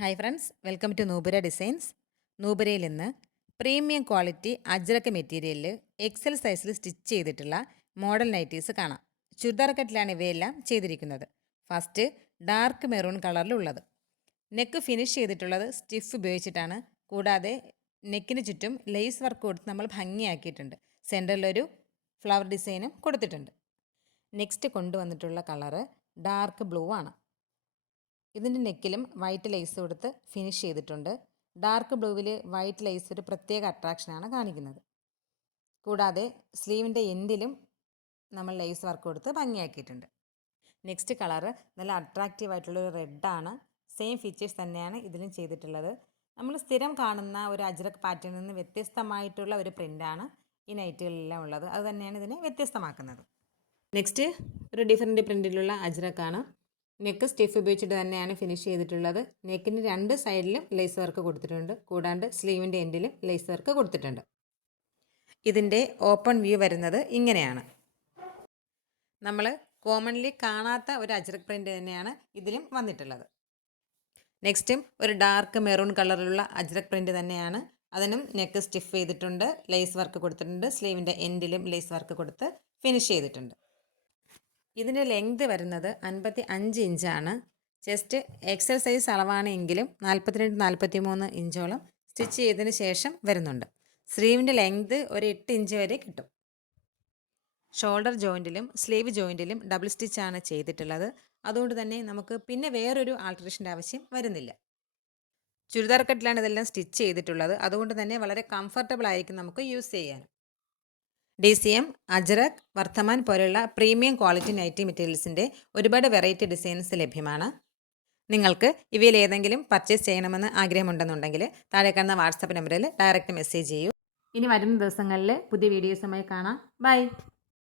Hi friends, welcome to Nupura designs. നൂപുരയിൽ നിന്ന് premium quality Ajrakh മെറ്റീരിയലിൽ എക്സൽ സൈസിൽ സ്റ്റിച്ച് ചെയ്തിട്ടുള്ള മോഡൽ നൈറ്റീസ് കാണാം. ചുരിദാർ കട്ടിലാണ് ഇവയെല്ലാം ചെയ്തിരിക്കുന്നത്. ഫസ്റ്റ് ഡാർക്ക് മെറൂൺ കളറിലുള്ളത്. നെക്ക് ഫിനിഷ് ചെയ്തിട്ടുള്ളത് സ്റ്റിഫ് ഉപയോഗിച്ചിട്ടാണ്. കൂടാതെ നെക്കിന് ചുറ്റും ലേസ് വർക്ക് കൊടുത്ത് നമ്മൾ ഭംഗിയാക്കിയിട്ടുണ്ട്. സെൻറ്ററിലൊരു ഫ്ലവർ ഡിസൈനും കൊടുത്തിട്ടുണ്ട്. നെക്സ്റ്റ് കൊണ്ടുവന്നിട്ടുള്ള കളറ് ഡാർക്ക് ബ്ലൂ ആണ്. ഇതിൻ്റെ നെക്കിലും വൈറ്റ് ലേസ് കൊടുത്ത് ഫിനിഷ് ചെയ്തിട്ടുണ്ട്. ഡാർക്ക് ബ്ലൂവിൽ വൈറ്റ് ലേസ് ഒരു പ്രത്യേക അട്രാക്ഷനാണ് കാണിക്കുന്നത്. കൂടാതെ സ്ലീവിൻ്റെ എൻഡിലും നമ്മൾ ലേസ് വർക്ക് കൊടുത്ത് ഭംഗിയാക്കിയിട്ടുണ്ട്. നെക്സ്റ്റ് കളറ് നല്ല അട്രാക്റ്റീവ് ആയിട്ടുള്ളൊരു റെഡാണ്. സെയിം ഫീച്ചേഴ്സ് തന്നെയാണ് ഇതിലും ചെയ്തിട്ടുള്ളത്. നമ്മൾ സ്ഥിരം കാണുന്ന ഒരു അജ്രക് പാറ്റേണിൽ നിന്ന് വ്യത്യസ്തമായിട്ടുള്ള ഒരു പ്രിൻ്റാണ് ഈ നൈറ്റുകളിലെല്ലാം ഉള്ളത്. അത് തന്നെയാണ് ഇതിനെ വ്യത്യസ്തമാക്കുന്നത്. നെക്സ്റ്റ് ഒരു ഡിഫറെൻറ്റ് പ്രിൻറ്റിലുള്ള അജ്രക്കാണ്. നെക്ക് സ്റ്റിഫ് ഉപയോഗിച്ചിട്ട് തന്നെയാണ് ഫിനിഷ് ചെയ്തിട്ടുള്ളത്. നെക്കിന് രണ്ട് സൈഡിലും ലേസ് വർക്ക് കൊടുത്തിട്ടുണ്ട്. കൂടാണ്ട് സ്ലീവിൻ്റെ എൻഡിലും ലേസ് വർക്ക് കൊടുത്തിട്ടുണ്ട്. ഇതിൻ്റെ ഓപ്പൺ വ്യൂ വരുന്നത് ഇങ്ങനെയാണ്. നമ്മൾ കോമൺലി കാണാത്ത ഒരു അജ്രക് പ്രിൻ്റ് തന്നെയാണ് ഇതിലും വന്നിട്ടുള്ളത്. നെക്സ്റ്റും ഒരു ഡാർക്ക് മെറൂൺ കളറിലുള്ള അജ്രക് പ്രിൻ്റ് തന്നെയാണ്. അതിനും നെക്ക് സ്റ്റിഫ് ചെയ്തിട്ടുണ്ട്, ലേസ് വർക്ക് കൊടുത്തിട്ടുണ്ട്. സ്ലീവിൻ്റെ എൻഡിലും ലേസ് വർക്ക് കൊടുത്ത് ഫിനിഷ് ചെയ്തിട്ടുണ്ട്. ഇതിൻ്റെ ലെങ്ത് വരുന്നത് 55 ഇഞ്ചാണ്. ചെസ്റ്റ് എക്സൽ സൈസ് അളവാണെങ്കിലും 42-43 ഇഞ്ചോളം സ്റ്റിച്ച് ചെയ്തതിന് ശേഷം വരുന്നുണ്ട്. സ്ലീവിൻ്റെ ലെങ്ത് ഒരു 8 ഇഞ്ച് വരെ കിട്ടും. ഷോൾഡർ ജോയിൻറ്റിലും സ്ലീവ് ജോയിൻറ്റിലും ഡബിൾ സ്റ്റിച്ചാണ് ചെയ്തിട്ടുള്ളത്. അതുകൊണ്ട് തന്നെ നമുക്ക് പിന്നെ വേറൊരു ആൾട്രേഷൻ്റെ ആവശ്യം വരുന്നില്ല. ചുരിദാർ കട്ടിലാണ് ഇതെല്ലാം സ്റ്റിച്ച് ചെയ്തിട്ടുള്ളത്. അതുകൊണ്ട് തന്നെ വളരെ കംഫർട്ടബിൾ ആയിരിക്കും നമുക്ക് യൂസ് ചെയ്യാൻ. DCM, അജ്രക്, വർദ്ധമാൻ പോലുള്ള പ്രീമിയം ക്വാളിറ്റി നൈറ്റി മെറ്റീരിയൽസിൻ്റെ ഒരുപാട് വെറൈറ്റി ഡിസൈൻസ് ലഭ്യമാണ്. നിങ്ങൾക്ക് ഇവയിൽ ഏതെങ്കിലും പർച്ചേസ് ചെയ്യണമെന്ന് ആഗ്രഹമുണ്ടെന്നുണ്ടെങ്കിൽ താഴെ കാണുന്ന വാട്സാപ്പ് നമ്പറിൽ ഡയറക്റ്റ് മെസ്സേജ് ചെയ്യൂ. ഇനി വരുന്ന ദിവസങ്ങളിൽ പുതിയ വീഡിയോസുമായി കാണാം. ബൈ.